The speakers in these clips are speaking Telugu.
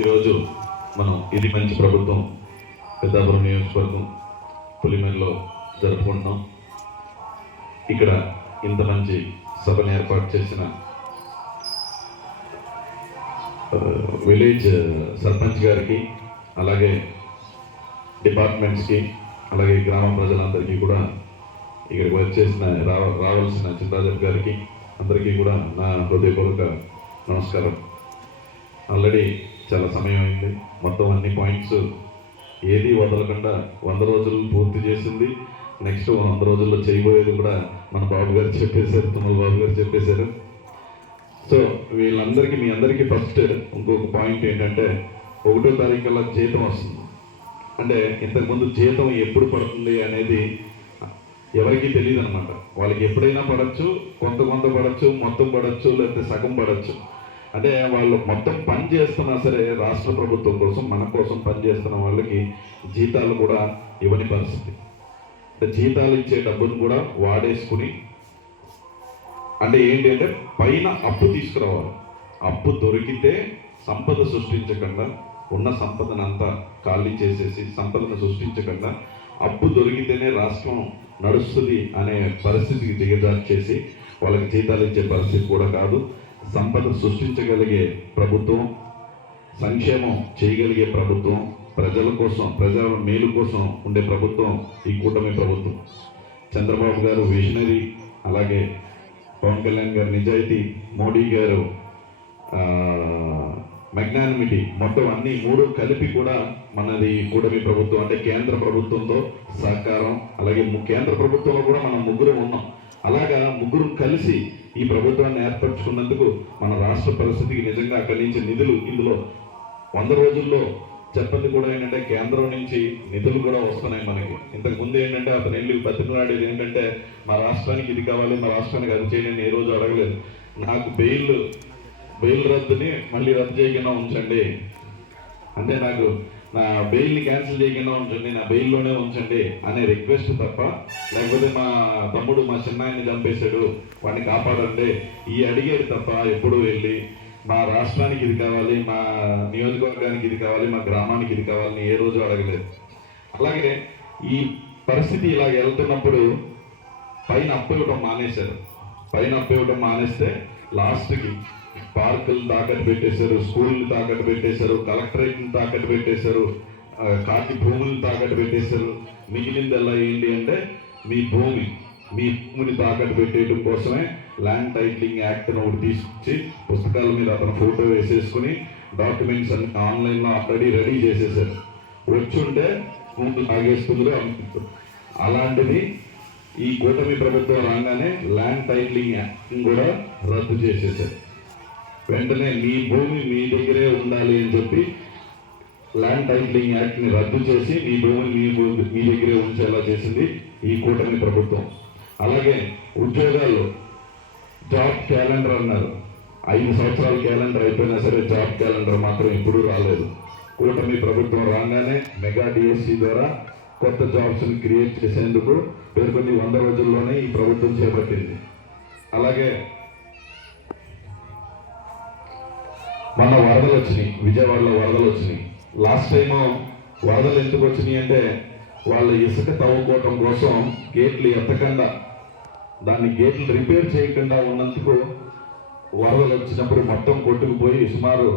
ఈరోజు మనం ఇది మంచి ప్రభుత్వం పెద్దాపురం నియోజకవర్గం పులిమెన్లో జరుపుకుంటున్నాం. ఇక్కడ ఇంత మంచి సభను ఏర్పాటు చేసిన విలేజ్ సర్పంచ్ గారికి, అలాగే డిపార్ట్మెంట్స్కి, అలాగే గ్రామ ప్రజలందరికీ కూడా, ఇక్కడికి వచ్చేసిన రావాల్సిన చింతాజబ్ గారికి అందరికీ కూడా నా హృదయపూర్వక నమస్కారం. ఆల్రెడీ చాలా సమయం అయింది. మొత్తం అన్ని పాయింట్స్ ఏది వదలకుండా 100 రోజులు పూర్తి చేసింది. నెక్స్ట్ 100 రోజుల్లో చేయబోయేది కూడా మన బాబు గారు చెప్పేశారు, తుమ్మల బాబు గారు చెప్పేశారు. సో వీళ్ళందరికీ, మీ అందరికీ ఫస్ట్ ఇంకొక పాయింట్ ఏంటంటే, 1వ తారీఖు కల్లా జీతం వస్తుంది. అంటే ఇంతకుముందు జీతం ఎప్పుడు పడుతుంది అనేది ఎవరికీ తెలియదు అనమాట. వాళ్ళకి ఎప్పుడైనా పడవచ్చు, కొంత పడవచ్చు, మొత్తం పడవచ్చు, లేకపోతే సగం పడవచ్చు. అంటే వాళ్ళు మొత్తం పని చేస్తున్నా సరే రాష్ట్ర ప్రభుత్వం కోసం, మన కోసం పనిచేస్తున్న వాళ్ళకి జీతాలు కూడా ఇవ్వని పరిస్థితి. జీతాలు ఇచ్చే డబ్బును కూడా వాడేసుకుని, అంటే ఏంటి అంటే పైన అప్పు తీసుకురావాలి. అప్పు దొరికితే సంపద సృష్టించకుండా, ఉన్న సంపదనంతా ఖాళీ చేసేసి సంపదను సృష్టించకుండా, అప్పు దొరికితేనే రాష్ట్రం నడుస్తుంది అనే పరిస్థితికి దిగజార్చేసి వాళ్ళకి జీతాలు ఇచ్చే పరిస్థితి కూడా కాదు. సంపద సృష్టించగలిగే ప్రభుత్వం, సంక్షేమం చేయగలిగే ప్రభుత్వం, ప్రజల కోసం, ప్రజల మేలు కోసం ఉండే ప్రభుత్వం ఈ కూటమి ప్రభుత్వం. చంద్రబాబు గారు విజనరీ, అలాగే పవన్ కళ్యాణ్ గారు నిజాయితీ, మోడీ గారు మ్యాగ్నానిమిటీ, మొత్తం అన్ని 3 కలిపి కూడా మనది కూటమి ప్రభుత్వం. అంటే కేంద్ర ప్రభుత్వంతో సహకారం, అలాగే కేంద్ర ప్రభుత్వంలో కూడా మనం 3 ఉన్నాం. అలాగా 3 కలిసి ఈ ప్రభుత్వాన్ని ఏర్పరచుకున్నందుకు మన రాష్ట్ర పరిస్థితికి నిజంగా అక్కడి నుంచి నిధులు, ఇందులో 100 రోజుల్లో చెప్పండి కూడా ఏంటంటే కేంద్రం నుంచి నిధులు కూడా వస్తున్నాయి మనకి. ఇంతకు ముందు ఏంటంటే అతను వెళ్ళి బతిమలాడేది ఏంటంటే, మా రాష్ట్రానికి ఇది కావాలి, మా రాష్ట్రానికి అది చేయండి, ఏ రోజు అడగలేదు. నాకు బెయిల్ రద్దుని మళ్ళీ రద్దు చేయకుండా ఉంచండి, అంటే నాకు నా బెయిల్ని క్యాన్సిల్ చేయకుండా ఉంచండి, నా బెయిల్లోనే ఉంచండి అనే రిక్వెస్ట్ తప్ప, లేకపోతే మా తమ్ముడు మా చిన్నాయన్ని చంపేశాడు వాడిని కాపాడండి ఈ అడిగేది తప్ప ఎప్పుడు వెళ్ళి మా రాష్ట్రానికి ఇది కావాలి, మా నియోజకవర్గానికి ఇది కావాలి, మా గ్రామానికి ఇది కావాలని ఏ రోజు అడగలేదు. అలాగే ఈ పరిస్థితి ఇలాగ వెళ్తున్నప్పుడు పైన అప్పు ఇవ్వడం మానేశారు. పైన అప్పు ఇవ్వడం మానేస్తే లాస్ట్కి పార్కులు తాకట్టు పెట్టేశారు, స్కూళ్ళు తాకట్టు పెట్టేశారు, కలెక్టరేట్ని తాకట్టు పెట్టేశారు, కాకి భూములను తాకట్టు పెట్టేశారు. మిగిలిందల్లా ఏంటి అంటే మీ భూమిని తాకట్టు పెట్టేయడం కోసమే ల్యాండ్ టైటిలింగ్ యాక్ట్ ఒకటి తీసుకొచ్చి పుస్తకాల మీద అతను ఫోటో వేసేసుకుని డాక్యుమెంట్స్ అన్ని ఆన్లైన్లో ఆల్రెడీ రెడీ చేసేసారు. వచ్చుంటే భూములు తాగేసుకుందరూ అమ్ముకుంటారు. అలాంటిది ఈ కూటమి ప్రభుత్వం రాగానే ల్యాండ్ టైటిలింగ్ యాక్ట్ కూడా రద్దు చేసేసారు. వెంటనే మీ భూమి మీ దగ్గరే ఉండాలి అని చెప్పి ల్యాండ్ టైటిలింగ్ యాక్ట్ని రద్దు చేసి మీ భూమిని మీ దగ్గరే ఉంచేలా చేసింది ఈ కూటమి ప్రభుత్వం. అలాగే ఉద్యోగాల్లో జాబ్ క్యాలెండర్ అన్నారు. 5 సంవత్సరాల క్యాలెండర్ అయిపోయినా సరే జాబ్ క్యాలెండర్ మాత్రం ఎప్పుడూ రాలేదు. కూటమి ప్రభుత్వం రాగానే మెగా డిఎస్సి ద్వారా కొత్త జాబ్స్ని క్రియేట్ చేసేందుకు పేర్కొన్ని 100 రోజుల్లోనే ఈ ప్రభుత్వం చేపట్టింది. అలాగే మొన్న వరదలు వచ్చినాయి, విజయవాడలో వరదలు వచ్చినాయి. లాస్ట్ టైము వరదలు ఎందుకు వచ్చినాయి అంటే, వాళ్ళ ఇసుక తవ్వుకోవటం కోసం గేట్లు ఎత్తకుండా, దాన్ని గేట్లు రిపేర్ చేయకుండా ఉన్నందుకు వరదలు వచ్చినప్పుడు మొత్తం కొట్టుకుపోయి సుమారు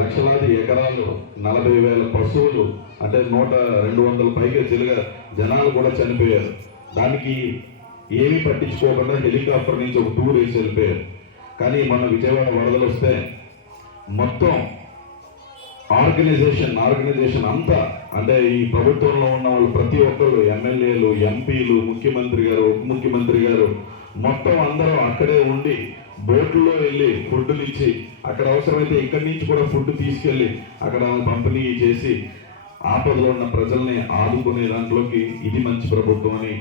లక్షలాది ఎకరాలు, 40,000 పశువులు, అంటే 100-200 పైగా జనాలు కూడా చనిపోయారు. దానికి ఏమీ పట్టించుకోకుండా హెలికాప్టర్ నుంచి ఒక టూర్ వేసి వెళ్ళిపోయారు. కానీ మన విజయవాడ వరదలు వస్తే మొత్తం ఆర్గనైజేషన్ అంతా, అంటే ఈ ప్రభుత్వంలో ఉన్న వాళ్ళు ప్రతి ఒక్కరు, ఎమ్మెల్యేలు, ఎంపీలు, ముఖ్యమంత్రి గారు, ఉప ముఖ్యమంత్రి గారు, మొత్తం అందరూ అక్కడే ఉండి బోట్లలో వెళ్ళి ఫుడ్లు ఇచ్చి, అక్కడ అవసరమైతే ఇక్కడి నుంచి కూడా ఫుడ్ తీసుకెళ్ళి అక్కడ పంపిణీ చేసి ఆపదలో ఉన్న ప్రజల్ని ఆదుకునే దాంట్లోకి ఇది మంచి ప్రభుత్వం అని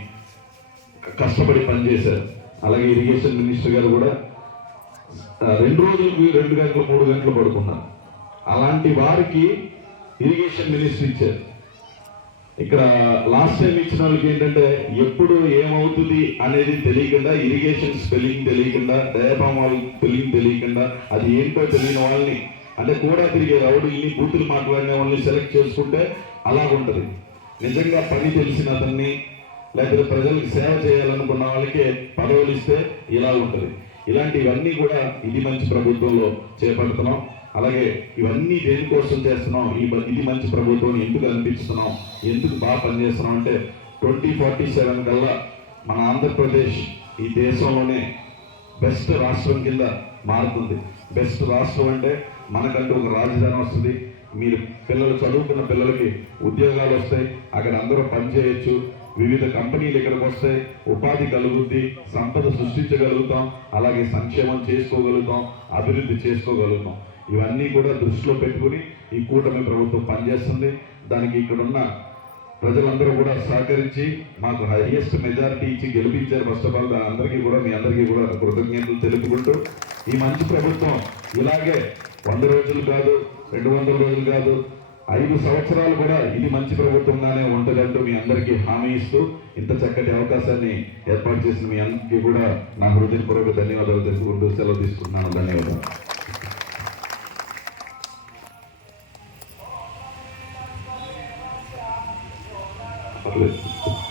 కష్టపడి పనిచేశారు. అలాగే ఇరిగేషన్ మినిస్టర్ గారు కూడా 2 రోజులకు 2 గంటలు 3 గంటలు పడుకున్నారు. అలాంటి వారికి ఇరిగేషన్ మినిస్టర్ ఇచ్చారు. ఇక్కడ లాస్ట్ టైం ఇచ్చిన వాళ్ళకి ఏంటంటే ఎప్పుడు ఏమవుతుంది అనేది తెలియకుండా, ఇరిగేషన్ స్పెల్లింగ్ తెలియకుండా, డయాబామాల్ స్పెల్లింగ్ తెలియకుండా, అది ఏంటో తెలియని వాళ్ళని అంటే కూడా తిరిగే రౌడు ఇన్ని బూతులు మాట్లాడిన వాళ్ళని సెలెక్ట్ చేసుకుంటే అలాగుంటది. నిజంగా పని తెలిసిన అతన్ని లేకపోతే ప్రజలకు సేవ చేయాలనుకున్న వాళ్ళకి పదవులు ఇస్తే ఇలా ఉంటుంది. ఇలాంటివన్నీ కూడా ఇది మంచి ప్రభుత్వంలో చేపడుతున్నాం. అలాగే ఇవన్నీ దేనికోసం చేస్తున్నాం, ఇది మంచి ప్రభుత్వం ఎందుకు అనిపిస్తున్నాం, ఎందుకు బాగా పనిచేస్తున్నాం అంటే 2047 కల్లా మన ఆంధ్రప్రదేశ్ ఈ దేశంలోనే బెస్ట్ రాష్ట్రం కింద మారుతుంది. బెస్ట్ రాష్ట్రం అంటే మనకంటూ ఒక రాజధాని వస్తుంది, మీరు పిల్లలు చదువుకున్న పిల్లలకి ఉద్యోగాలు వస్తాయి, అక్కడ అందరూ పనిచేయచ్చు, వివిధ కంపెనీలు ఇక్కడికి వస్తాయి, ఉపాధి కలుగుద్ది, సంపద సృష్టించగలుగుతాం, అలాగే సంక్షేమం చేసుకోగలుగుతాం, అభివృద్ధి చేసుకోగలుగుతాం. ఇవన్నీ కూడా దృష్టిలో పెట్టుకుని ఈ కూటమి ప్రభుత్వం పనిచేస్తుంది. దానికి ఇక్కడున్న ప్రజలందరూ కూడా సహకరించి మాకు హైయెస్ట్ మెజారిటీ ఇచ్చి గెలిపించారు. ఫస్ట్ ఆఫ్ ఆల్ అందరికీ కూడా మీ అందరికీ కూడా కృతజ్ఞతలు తెలుపుకుంటూ ఈ మంచి ప్రభుత్వం ఇలాగే 100 రోజులు కాదు, 200 రోజులు కాదు, 5 సంవత్సరాలు కూడా ఇది మంచి ప్రభుత్వంగానే ఉంటుందంటూ మీ అందరికీ హామీ ఇస్తూ ఇంత చక్కటి అవకాశాన్ని ఏర్పాటు చేసిన మీ అందరికీ కూడా నా హృదయపూర్వక ధన్యవాదాలు తెలుసుకుంటూ సెలవు తీసుకుంటున్నాను. ధన్యవాదాలు. Let's